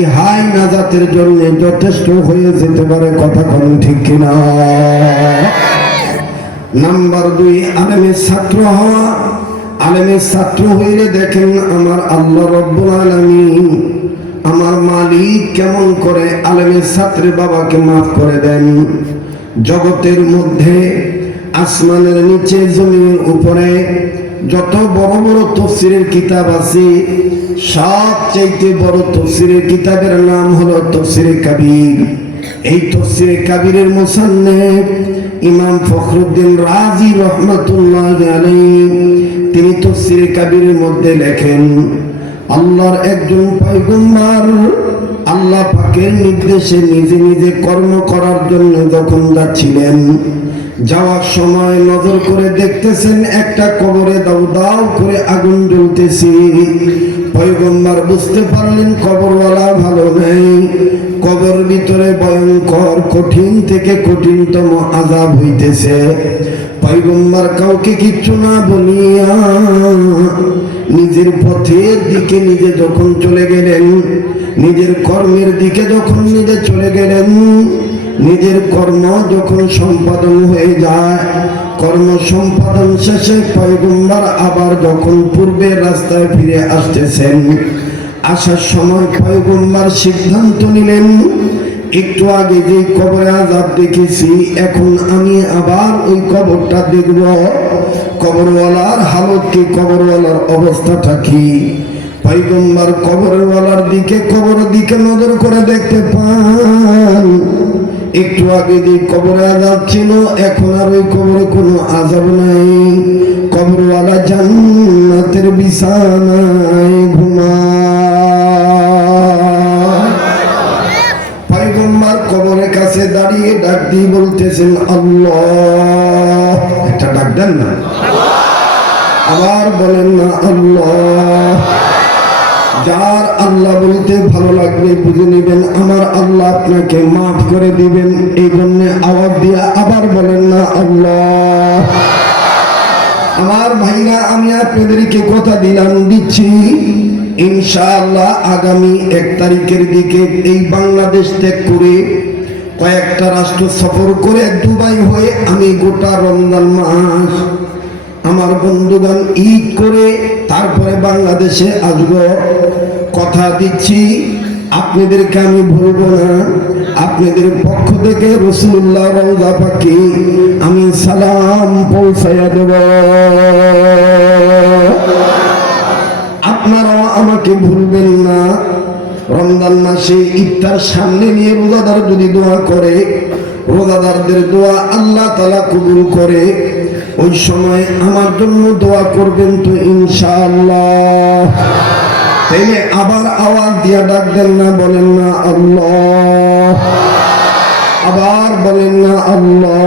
ইহাই নাজাতের জন্য যথেষ্ট হয়ে যেতে পারে। কথা কোন ঠিক কিনা? নাম্বার 2, আলেমের ছাত্র হওয়া। আলেমের ছাত্র হইলে দেখেন আমার আল্লাহ রব্বুল আলামিন, আমার মালিক কেমন করে আলেমের ছাত্রের বাবাকে মাফ করে দেন। জগতের মধ্যে আসমানের নিচে জমিনের উপরে যত বড় বড় তাফসীরের কিতাব আছে, সবচেয়ে বড় তাফসীরের কিতাবের নাম হলো তাফসীরে কাবীর। এই তাফসীরে কাবীরের মুসান্নিফ ইমাম ফখরুদ্দিন রাজি রহমাতুল্লাহি আলাইহি, তিনি তাফসীরে কাবীরের মধ্যে লেখেন, আল্লাহর একজন পয়গম্বর আল্লাহ পাকের নির্দেশে নিজে নিজে কর্ম করার জন্য যখন যাচ্ছিলেন, যাওয়ার সময় নজর করে দেখতেছেন একটা কবরে দাউ দাউ করে আগুন জ্বলতেছে। পয়গম্বর বুঝতে পারলেন কবরওয়ালা ভালো নেই, কবর ভিতরে ভয়ঙ্কর কঠিন থেকে কঠিনতম আযাব হইতেছে। পয়গম্বর কাউকে কিচ্ছু না বলিয়া নিজের পথের দিকে নিজে যখন চলে গেলেন, নিজের কর্মের দিকে যখন নিজে চলে গেলেন, নিজের কর্ম যখন সম্পাদন হয়ে যায়, কর্ম সম্পাদন শেষে পয়গম্বর আবার যখন পূর্বের রাস্তায় ফিরে আসতেছেন, আসার সময় পয়গম্বর সিদ্ধান্ত নিলেন, একটু আগে যে কবরে আযাব দেখেছি, এখন আমি আবার ওই কবরটা দেখব। কবরওয়ালার হালত কি, কবরওয়ালার অবস্থাটা কি? পয়গম্বর কবরওয়ালার দিকে, কবরের দিকে নজর করে দেখতে পান, একটু আগে যে কবরে আযাব ছিল, এখন আর ওই কবরে কোনো আযাব নাই। কবরওয়ালা জান্নাতের বিছানায় ঘুমায়। পয়গম্বর কবরের কাছে দাঁড়িয়ে ডাক দিয়ে বলতেছেন আল্লাহ। একটা ডাক দেন না, আবার বলেন না আল্লাহ। যার আল্লাহ বলতে ভালো লাগবে বুঝে নেবেন আমার আল্লাহ আপনাকে মাফ করে দিবেন, এই জন্য আওয়াজ দিয়ে আবার বলেন না আল্লাহ। আমার ভাইরা, আমি আপনাদেরকে কথা দিচ্ছি, ইনশাআল্লাহ আগামী 1 তারিখের দিকে এই বাংলাদেশ ত্যাগ করে কয়েকটা রাষ্ট্র সফর করে দুবাই হয়ে আমি গোটা রমজান মাস আমার বন্ধুগণ ঈদ করে তারপরে বাংলাদেশে আসব। কথা দিচ্ছি আপনাদেরকে আমি ভুলবো না। আপনাদের পক্ষ থেকে রাসূলুল্লাহ রওজা পাকে আমি সালাম পৌঁছায়া দেব। আপনারাও আমাকে ভুলবেন না। রমজান মাসে ইফতার সামনে নিয়ে রোজাদার যদি দোয়া করে, রোজাদারদের দোয়া আল্লাহ তাআলা কবুল করে, ওই সময় আমার জন্য দোয়া করবেন তো ইনশাআল্লাহ। তাইলে আবার আওয়াজ দিয়া ডাক দেন না, বলেন না আল্লাহ, আবার বলেন না আল্লাহ।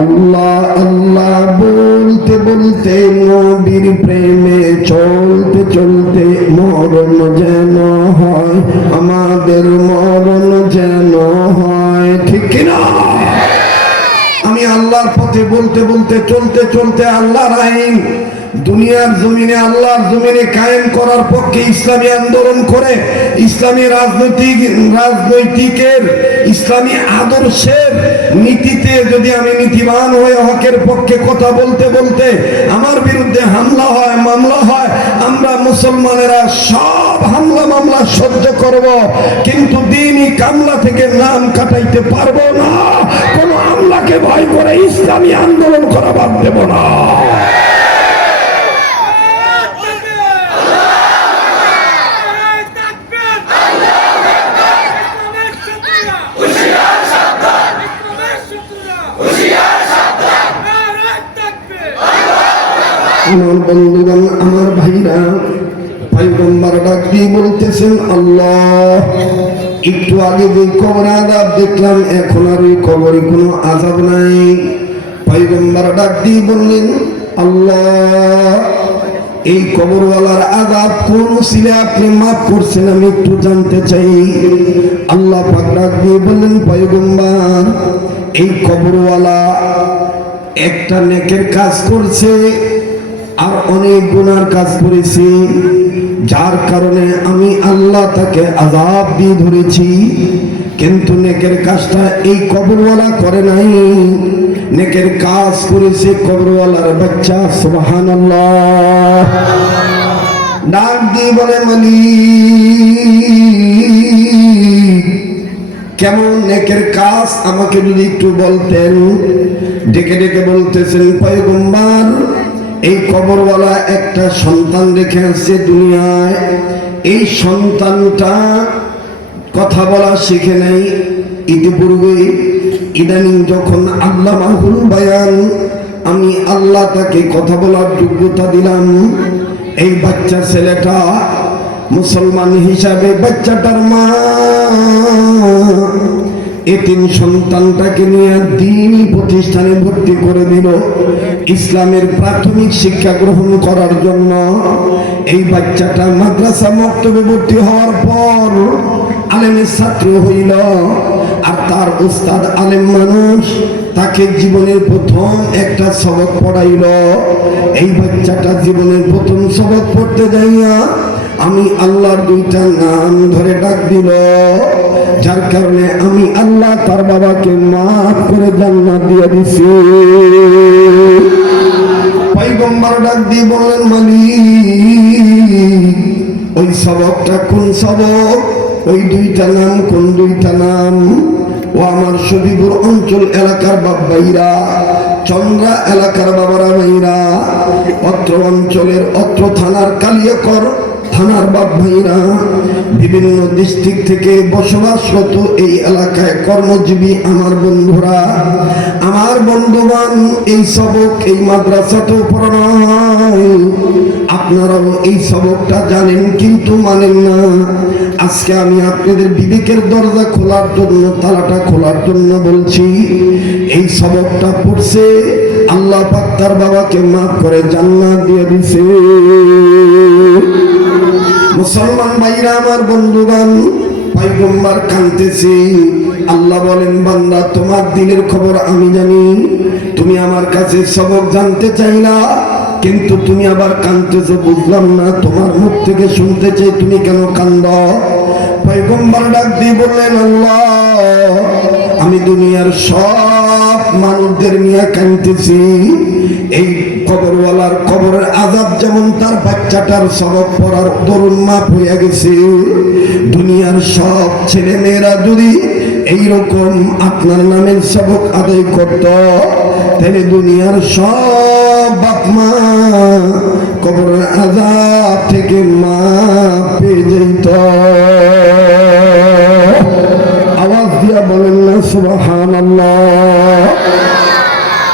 আল্লাহ আল্লাহ বলতে বলতে নবীর প্রেমে চলতে চলতে মরণ যেন হয়, আমাদের মরণ যেন হয়, ঠিক কিনা? আমি আল্লাহর পথে বলতে বলতে চলতে চলতে আল্লাহর আইন দুনিয়ার জমিনে, আল্লাহর জমিনে কায়েম করার পক্ষে ইসলামী আন্দোলন করে, ইসলামী রাজনৈতিকের ইসলামী আদর্শের নীতিতে যদি আমি নীতিবান হয়ে হকের পক্ষে কথা বলতে বলতে আমার বিরুদ্ধে হামলা হয়, মামলা হয়, আমরা মুসলমানেরা সব হামলা মামলা সহ্য করব, কিন্তু দ্বীনি কামলা থেকে নাম কাটাইতে পারবো না। কোন আমলাকে ভয় করে ইসলামী আন্দোলন করা বাদ দেব না। আমার বন্ধুগণ, আমার ভাইরা, পয়গম্বর ডাক দিয়ে বলতেছেন আল্লাহ, একটু আগে যে কবরে আযাব দেখলাম, এখন আর ওই কবরে কোনো আযাব নাই। পয়গম্বর ডাক দিয়ে বললেন আল্লাহ, এই কবরওয়ালার আযাব কোন ছিল আপনি মাফ করছেন, আমি একটু জানতে চাই। আল্লাহ পাক ডাক দিয়ে বললেন পয়গম্বর, এই কবরওয়ালা একটা নেকের কাজ করছে আর অনেক গুনার কাজ করেছে। যার কারণে আমি আল্লাহ তাকে আযাব দিয়ে ধরেছি। কিন্তু নেকের কাজটা এই কবরওয়ালা করে নাই, নেকের কাজ করেছে কবরওয়ালার বাচ্চা। সুবহানাল্লাহ। ডাক দিয়ে বলে, মালিক কেমন নেকের কাজ আমাকে যদি একটু বলতেন। ডেকে ডেকে বলতেছেন, পয়গম্বর এই কবরওয়ালা একটা সন্তান রেখে আসছে দুনিয়ায়। এই সন্তানটা কথা বলা শিখে নাই ইতিপূর্বে, ইদানিং যখন আল্লাহ মাহুল বায়ান আমি আল্লাহ তাকে কথা বলার যোগ্যতা দিলাম। এই বাচ্চা ছেলেটা মুসলমান হিসাবে বাচ্চাটার মা এতিম সন্তানটাকে নিয়ে দ্বীনি প্রতিষ্ঠানে ভর্তি করে দিল ইসলামের প্রাথমিক শিক্ষা গ্রহণ করার জন্য। এই বাচ্চাটা মাদ্রাসা মক্তবে ভর্তি হওয়ার পর আলেমের ছাত্র হইল, আর তার উস্তাদ আলেম মানুষ, তাকে জীবনের প্রথম একটা সবক পড়াইল। এই বাচ্চাটা জীবনের প্রথম সবক পড়তে যাইয়া আমি আল্লাহর দুইটা নাম ধরে ডাক দিল, যার কারণে আমি আল্লাহ তার বাবাকে মাফ করে জান্নাত দিয়ে দিছি। পয়গম্বর ডাক দিয়ে বললেন, মালিক ওই সবকটা কোন সবক? ওই দুইটা নাম কোন দুইটা নাম? ও আমার সবিপুর অঞ্চল এলাকার বাপ ভাইরা, চন্দ্রা এলাকার বাবারা ভাইরা, অত্র অঞ্চলের অত্র থানার কালিয়াকর থানার বাপ ভাইরা, বিভিন্ন ডিস্ট্রিক্ট থেকে বসবাসরত এই এলাকায় কর্মজীবী আমার বন্ধুরা, আমার বন্ধুবান, এই সবক এই মাদ্রাসাতেও পড়ানো হয়। আপনারাও এই সবকটা জানেন কিন্তু মানেন না। আজকে আমি আপনাদের বিবেকের দরজা খোলার জন্য, তালাটা খোলার জন্য বলছি। এই সবকটা পড়ছে, আল্লাহ পাক তার বাবাকে মাফ করে জান্নাত দিয়ে দিছে। মুসলমান ভাইরা, আমার বন্ধুগণ, পয়গম্বর কাঁদতেছে। আল্লাহ বলেন, বান্দা তোমার দিলের খবর আমি জানি। তুমি আমার কাছে সবক জানতে চাইলা, কিন্তু তুমি আবার কাঁদতেছো, বুঝলাম না। তোমার মুখ থেকে শুনতে চাই তুমি কেন কান্দ? পয়গম্বর ডাক দিয়ে বললেন, আল্লাহ আমি দুনিয়ার সব মানুষদের নিয়ে কাঁদতেছি। এই কবরওয়ালার কবরের আযাব যেমন তার বাচ্চাটার সবক পড়ার দরুন মাপ হয়ে গেছে, দুনিয়ার সব ছেলে মেয়েরা যদি এইরকম আপনার নামের সবক আদায় করত, তাহলে দুনিয়ার সব বাপ মা কবরের আযাব থেকে মাপ পেয়ে যেত। আওয়াজ দিয়া বলেন না সুবহানাল্লাহ।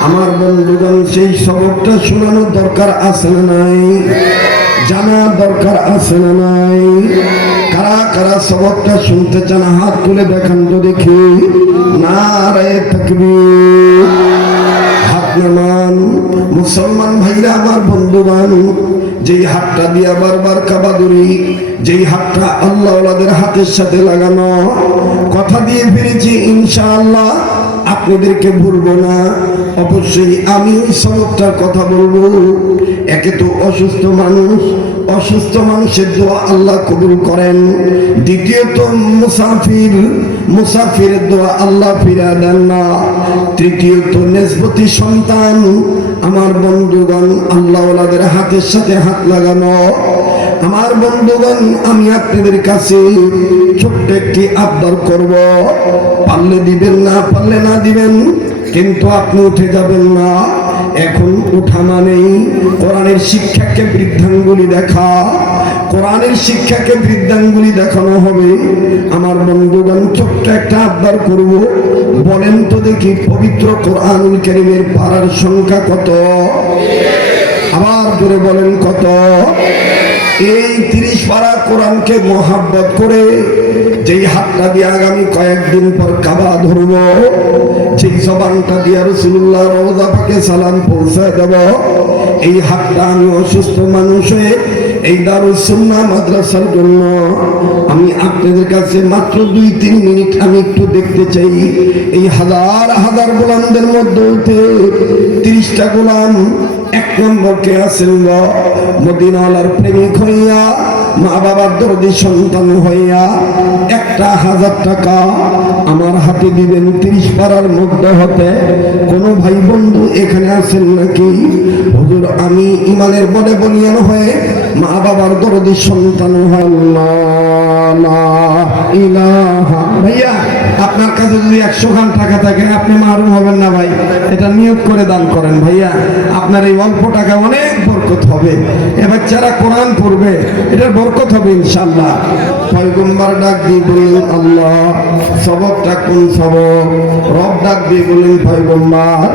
আমার বন্ধুগণ, সেই সবকটা শোনানোর দরকার আছে না নাই? জানা দরকার আছে না নাই? কারা কারা সবকটা শুনতে চান হাত তুলে দেখান তো দেখি। নারে তাকবীর, হাত নামান। মুসলমান ভাইরা, আমার বন্ধুগণ, যেই হাতটা দিয়া বারবার কাবাদুরি, যেই হাতটা আল্লাহ ওয়ালাদের হাতের সাথে লাগানো, কথা দিয়ে ফিরেছি ইনশাআল্লাহ আপনাদেরকে ভুলবো না। অবশ্যই আমি ওই সবকটার কথা বলবো। একে তো অসুস্থ মানুষ, অসুস্থ মানুষের দোয়া আল্লাহ কবুল করেন। দ্বিতীয়ত মুসাফির, মুসাফিরের দোয়া আল্লাহ ফিরা দেন না। তৃতীয়ত নেসবতী সন্তান, আমার বন্ধুগণ, আল্লাহ ওয়ালাদের হাতের সাথে হাত লাগানো। আমার বন্ধুগণ, আমি আপনাদের কাছে ছোট্ট একটি আবদার করব। পারলে দিবেন, না পারলে না দিবেন, কিন্তু আপনি উঠে যাবেন না। এখন উঠা মানেই কোরআনের শিক্ষাকে বৃদ্ধাঙ্গুলি দেখা, কোরআনের শিক্ষাকে বৃদ্ধাঙ্গুলি দেখানো হবে। আমার বন্ধুগণ, ছোট্ট একটা আবদার করব। বলেন তো দেখি, পবিত্র কোরআনুল কারীমের পারার সংখ্যা কত? আবার জোরে বলেন, কত? এই 30 পারা কোরআনকে মোহাব্বত করে যেই হাতটা দিয়ে আগামী কয়েকদিন পর কাবা ধরব, যেই জবানটা দিয়ে রাসূলুল্লাহ রওজা পাকে সালাম পৌঁছায় দেব, এই হাতটা আমি অসুস্থ মানুষ হয়ে এই দারুস সুন্নাহ মাদ্রাসার জন্য আমি আপনাদের কাছে মাত্র 2-3 মিনিট আমি একটু দেখতে চাই। এই হাজার হাজার গোলামদের মধ্যে 30টা গোলাম, 1 নম্বর কে আছেন? মদিনাওয়ালার প্রেমিক হইয়া মা বাবার দরদি সন্তান হইয়া 1,000 টাকা আমার হাতে দিবেন 30 পারার মধ্যে হতে। কোন ভাই বন্ধু এখানে আছেন নাকি? হুজুর আমি ইমানের বলে বলিয়ান হয়ে মা বাবার দরদি সন্তান হয়। ভাইয়া আপনার কাছে যদি 100 খান টাকা থাকে আপনি মারুম হবেন না ভাই, এটা নিয়োগ করে দান করেন ভাইয়া। আপনার এই অল্প টাকা অনেক বরকত হবে, এ বাচ্চারা কোরআন পড়বে, এটার বরকত হবে ইনশাআল্লাহ। পয়গম্বর ডাক দিয়ে বললেন আল্লাহ, সবকটা কোন সবক? রব ডাক দিয়ে বললেন পয়গম্বর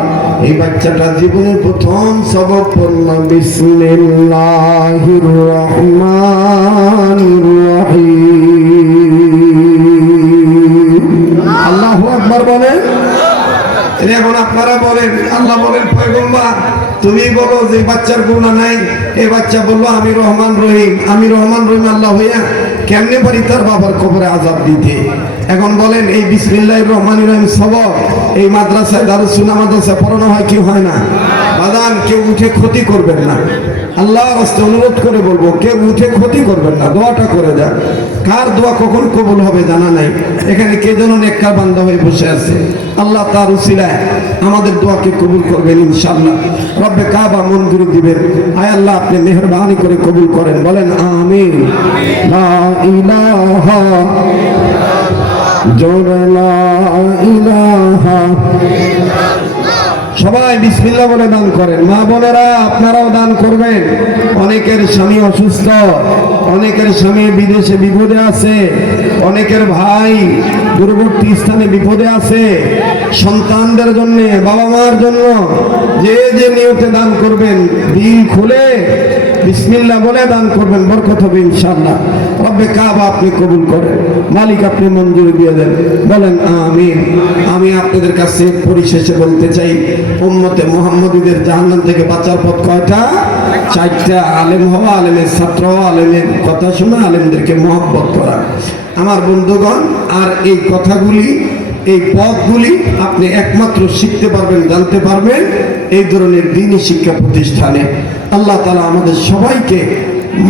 এই বাচ্চাটা জীবনের প্রথম সবক পড়ল বিসমিল্লাহির রহমানির রহিম। আল্লাহু আকবার বলেন। এখন আপনারা বলেন, আল্লাহ বলেন পয়গম্বর তুমি বলো যে বাচ্চার গুনাহ নাই। এই বাচ্চা বললো আমি রহমান রহিম, আমি রহমান রহিম আল্লাহ হইয়া কেমনে পারি তার বাবার কবরে আযাব দিতে? এখন বলেন এই বিসমিল্লাহির রহমানির রহিম সবক এই মাদ্রাসায় দারুস সুন্নাহ মাদ্রাসায় পড়ানো হয় কি হয় না? বাদান কেউ উঠে ক্ষতি করবেন না, আল্লাহর রাস্তায় অনুরোধ করে বলবো কেউ উঠে ক্ষতি করবেন না, দোয়াটা করে যান। কার দোয়া কখন কবুল হবে জানা নাই। এখানে কে যেন নেককার বান্দা হয়ে বসে আছে, আল্লাহ তার উসিলায় আমাদের দোয়াকে কবুল করবেন ইনশাআল্লাহ। রব্বে কাবা মঞ্জুরি দিবেন। আয় আল্লাহ আপনি মেহেরবানি করে কবুল করেন, বলেন আমিন। লা ইলাহা জোরে লা ইলাহা। সবাই বিসমিল্লাহ বলে দান করেন। মা বোনেরা আপনারাও দান করবেন। অনেকের স্বামী অসুস্থ, অনেকের স্বামী বিদেশে বিপদে আছে, অনেকের ভাই দূরবর্তী স্থানে বিপদে আছে। সন্তানদের জন্য, বাবা মার জন্য যে যে নিয়তে দান করবেন, দিল খুলে বিসমিল্লাহ বলে দান করবেন, বরকত হবে ইনশাআল্লাহ। রব্বে কাবা আপনি কবুল করেন, মালিক আপনি মঞ্জুরি দিয়ে দেন, বলেন আমিন। আমি আপনাদের কাছে পরিশেষে বলতে চাই, উম্মতে মুহাম্মদীদের জাহান্নাম থেকে বাঁচার পথ কয়টা? 4টা। আলেম হওয়া, আলেমের ছাত্র হওয়া, আলেমের কথা শোনা, আলেমদেরকে মহব্বত করা। আমার বন্ধুগণ, আর এই কথাগুলি, এই পথগুলি আপনি একমাত্র শিখতে পারবেন, জানতে পারবেন এই ধরনের দ্বীনি শিক্ষা প্রতিষ্ঠানে। আল্লাহ তাআলা আমাদের সবাইকে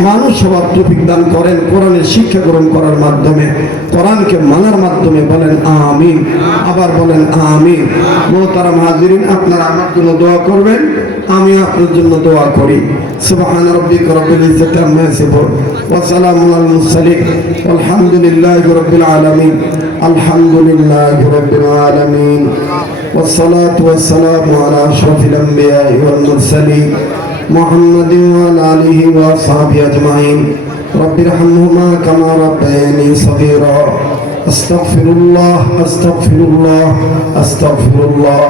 মানুষ হওয়ার তৌফিক দান করেন, কোরআনের শিক্ষা গ্রহণ করার মাধ্যমে, কোরআনকে মানার মাধ্যমে, বলেন আমিন। আবার বলেন আমিন। মুহতারাম হাজিরিন, আপনারা আমার জন্য দোয়া করবেন, আমি আপনার জন্য দোয়া করি। সুবহান রাব্বিকা রাব্বিল ইজ্জাতি আম্মা ইয়াসিফুন ওয়া সালামুন আলাল মুরসালিন ওয়ালহামদুলিল্লাহি রাব্বিল আলামিন। আলহামদুলিল্লাহি রাব্বিল আলামিন ওয়াসসালাতু ওয়াসসালামু আলা আশরাফিল আমবিয়াই ওয়াল মুরসালিন মুহাম্মাদিন ওয়া আলা আলিহি ওয়া আসহাবিহি আজমাইন। রাব্বিরহামহুমা কামা রাব্বায়ানি সগীরা। আস্তাগফিরুল্লাহ আস্তাগফিরুল্লাহ আস্তাগফিরুল্লাহ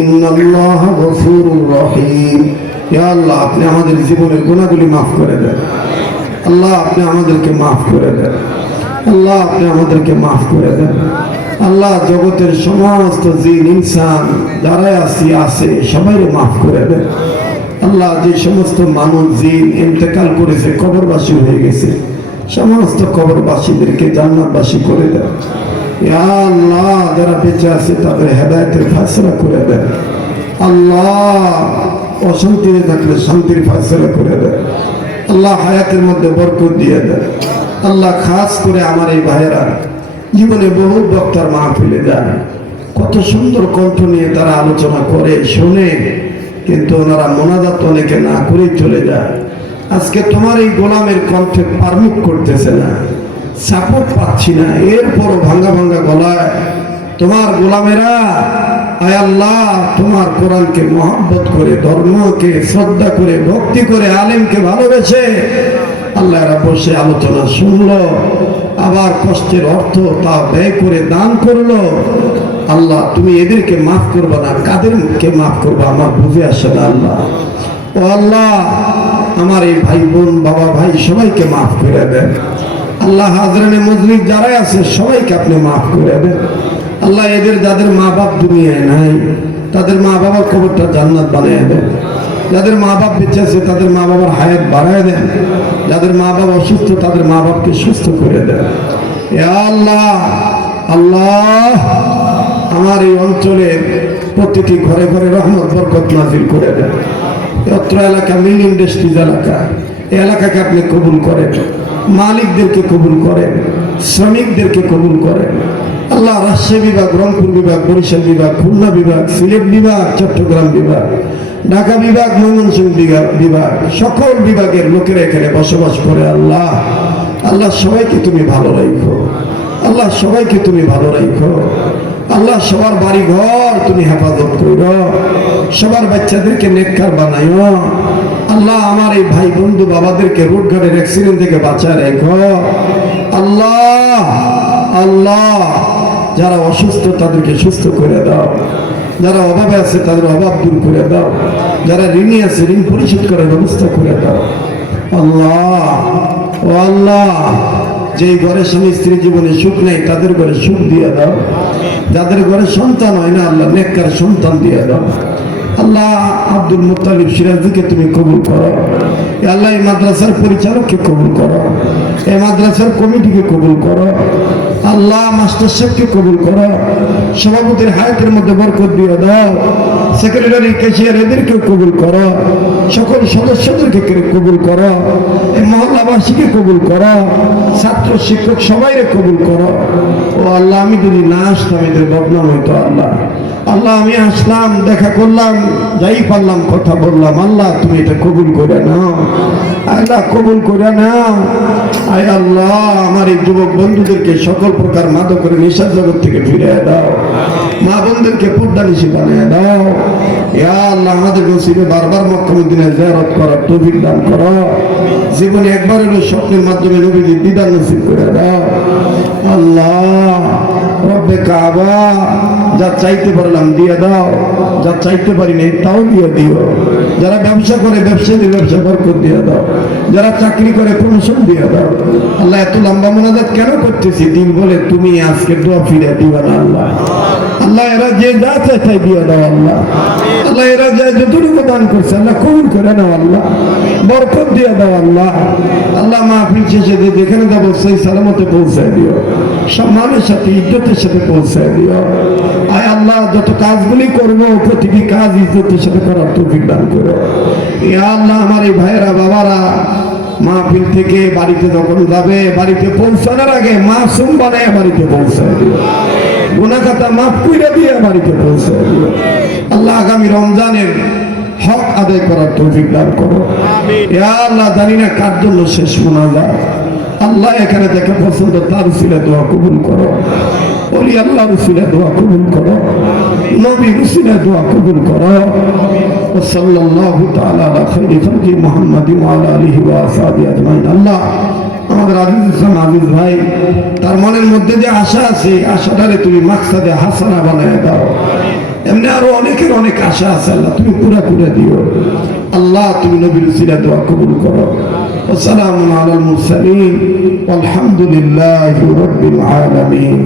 ইন্নাল্লাহা গফুরুর রহিম। ইয়া আল্লাহ আপনি আমাদের জীবনের গুনাহগুলি মাফ করে দেন। আল্লাহ আপনি আমাদেরকে মাফ করে দেন। আল্লাহ আপনি আমাদেরকে মাফ করে দেন। আল্লাহ জগতের সমস্ত জিন ইনসান যারা আছে সবাইকে মাফ করে দেন। আল্লাহ যে সমস্ত মানুষ জিন ইন্তেকাল করেছে, কবরবাসী হয়ে গেছে, সমস্ত কবরবাসীদেরকে জান্নাতবাসী করে দেন। ইয়া আল্লাহ যারা বেঁচে আছে তাদের হেদায়েতের ফয়সালা করে দেন। আল্লাহ অশান্তিতে থাকলে শান্তির ফয়সালা করে দেন। আল্লাহ হায়াতের মধ্যে বরকত দিয়ে দেন। আল্লাহ খাস করে আমার এই ভাইয়েরা জীবনে বহু বক্তার মাহফিলে যান, কত সুন্দর কণ্ঠ নিয়ে তারা আলোচনা করে শোনে, কিন্তু ওনারা মোনাজাত অনেকে না করেই চলে যায়। আজকে তোমার এই গোলামের কণ্ঠে পারমিট করতেছে না, সাপোর্ট পাচ্ছি না, এরপরও ভাঙ্গা ভাঙ্গা গলায় তোমার গোলামেরা আয় আল্লাহ তোমার কোরআনকে মহব্বত করে, ধর্মকে শ্রদ্ধা করে, ভক্তি করে, আলেমকে ভালোবেসে আল্লাহ এরা বসে আলোচনা শুনলো, আবার কষ্টের অর্থ তা ব্যয় করে দান করলো। আল্লাহ তুমি এদেরকে মাফ করবা না, কাদেরকে মাফ করবা আমার বুঝে আসে না। আল্লাহ ও আল্লাহ আমার এই ভাই বোন, বাবা ভাই সবাইকে মাফ করে দেন। আল্লাহ হাজরানে মজলিস যারাই আছে সবাইকে আপনি মাফ করে দেন। আল্লাহ এদের যাদের মা বাপ দুনিয়ায় নাই তাদের মা বাবার কবরটা জান্নাত বানিয়ে দেন। যাদের মা বাপ বেঁচে আছে তাদের মা বাবার হায়াত বাড়ায় দেন। যাদের মা বাবা অসুস্থ তাদের মা বাপকে সুস্থ করে দেন। ইয়া আল্লাহ, আল্লাহ আমার এই অঞ্চলের প্রতিটি ঘরে ঘরে রহমত বরকত নাজিল করে দেন। অত্র এলাকা মিল ইন্ডাস্ট্রিজ এলাকা, এই এলাকাকে আপনি কবুল করেন। মালিকদেরকে কবুল করেন, শ্রমিকদেরকে কবুল করেন। আল্লাহ রাজশাহী বিভাগ, রংপুর বিভাগ, বরিশাল বিভাগ, খুলনা বিভাগ, সিলেট বিভাগ, চট্টগ্রাম বিভাগ, ঢাকা বিভাগ, ময়মনসিংহ বিভাগ, সকল বিভাগের লোকেরা এখানে বসবাস করে। আল্লাহ আল্লাহ সবাইকে তুমি ভালো রাখো, আল্লাহ সবাইকে তুমি ভালো রাখো। আল্লাহ সবার বাড়ি ঘর তুমি হেফাজত করো, সবার বাচ্চাদেরকে নেককার বানাইও। আল্লাহ আমার এই ভাই বন্ধু বাবাদেরকে রোড ঘাটের অ্যাক্সিডেন্ট থেকে বাঁচায় রেখো। আল্লাহ আল্লাহ যারা অসুস্থ তাদেরকে সুস্থ করে দাও, যারা অভাবে আছে তাদের অভাব দূর করে দাও, যারা ঋণী আছে ঋণ পরিশোধ করার ব্যবস্থা করে দাও। আল্লাহ ও আল্লাহ, যেই ঘরে স্বামী স্ত্রী জীবনে সুখ নেই তাদের ঘরে সুখ দিয়ে দাও, যাদের ঘরে সন্তান হয় না আল্লাহ নেককার সন্তান দিয়ে দাও। আল্লাহ আব্দুল মুত্তালিব সিরাজকে তুমি কবুল করো। আল্লাহ এই মাদ্রাসার পরিচালককে কবুল করো, এই মাদ্রাসার কমিটিকে কবুল করো। আল্লাহ মাস্টার সাহেবকে কবুল করো, সভাপতির হায়াতের মধ্যে বরকত দিয়ে দাও, সেক্রেটারি ক্যাশিয়ার এদেরকেও কবুল করো, সকল সদস্যদেরকে কবুল করো, এই মহল্লাবাসীকে কবুল করো, ছাত্র শিক্ষক সবাইকে কবুল করো। ও আল্লাহ, আমি যদি না আসতাম এদের বদনাম হইতো। আল্লাহ আল্লাহ আমি আসলাম, দেখা করলাম, যাই পারলাম কথা বললাম। আল্লাহ তুমি এটা কবুল করে নাও, আল্লাহ কবুল করে নাও। আয় আল্লাহ আমার এই যুবক বন্ধুদেরকে সকল প্রকার মাদকের নেশার জগৎ থেকে ফিরে দাও, মা বোনদেরকে পর্দানিশী বানিয়ে দাও। ইয়া আল্লাহ আমাদের নসিবে বারবার মক্কা মদিনা জিয়ারত করার তৌফিক দান করো, জীবনে একবার হলো স্বপ্নের মাধ্যমে নবীজির দিদার নসিব করে দাও। আল্লাহ রব্বে কাবা, যা চাইতে পারলাম দিয়ে দাও, যা চাইতে পারি নাই তাও দিয়ে দিও। যারা ব্যবসা করে ব্যবসায়ীদের ব্যবসা বরকত দিয়ে দাও, যারা চাকরি করে প্রমোশন দিয়ে দাও। আল্লাহ এত লম্বা মোনাজাত কেন করতেছি? দিন বলে তুমি আজকে দোয়া ফিরে দিবা না আল্লাহ। আল্লাহ এরা যে যা চাই তাই দিয়ে দাও আল্লাহ। আল্লাহ এরা যা যতটুকু দান করছে আল্লাহ কবুল করে নাও আল্লাহ, বরকত দিয়ে দাও আল্লাহ। আল্লাহ মাহফিল শেষে যেখানে যাবো সেই সালামতে পৌঁছায় দিও, সম্মানের সাথে ইজ্জতের সাথে পৌঁছায় দিও। আয় আল্লাহ যত কাজগুলি করবো প্রতিটি কাজ ইজ্জতের সাথে করার তৌফিক দান করো। ইয়া আল্লাহ আমার এই ভাইয়েরা বাবারা মাহফিল থেকে বাড়িতে যখন যাবে, বাড়িতে পৌঁছানোর আগে মাসুম বানায় বাড়িতে পৌঁছায় দিও, গুনাহ খাতা মাফ করে দিয়ে বাড়িতে পৌঁছায় দিও। আল্লাহ আগামী রমজানের হক আদায় করার তৌফিক দান করো। ইয়া আল্লাহ জানি না কার জন্য শেষ মোনাজাত, আল্লাহ এখানে দেখে পছন্দ তার উসিলায় দোয়া কবুল করো, ওলি আল্লাহর উসিলায় দোয়া কবুল করো, নবীর উসিলায় দোয়া কবুল করো। সাল্লাল্লাহু তাআলা আলা খাইরি খালকি মুহাম্মাদিন ওয়া আলা আলিহি ওয়া আসহাবিহি আজমাইন। আল্লাহ আমাদের আজিজ ইসলাম আজিজ ভাই, তার মনের মধ্যে যে আশা আছে আশাটারে তুমি মাকসাদে হাসানা বানায় দাও। এমনি আরো অনেকের অনেক আশা আছে, আল্লাহ তুমি পুরা করে দিও। আল্লাহ তুমি নবীর উসিলায় দোয়া কবুল করো। ওয়াসসালামু আলাল মুরসালিন ওয়ালহামদুলিল্লাহি রাব্বিল আলামিন।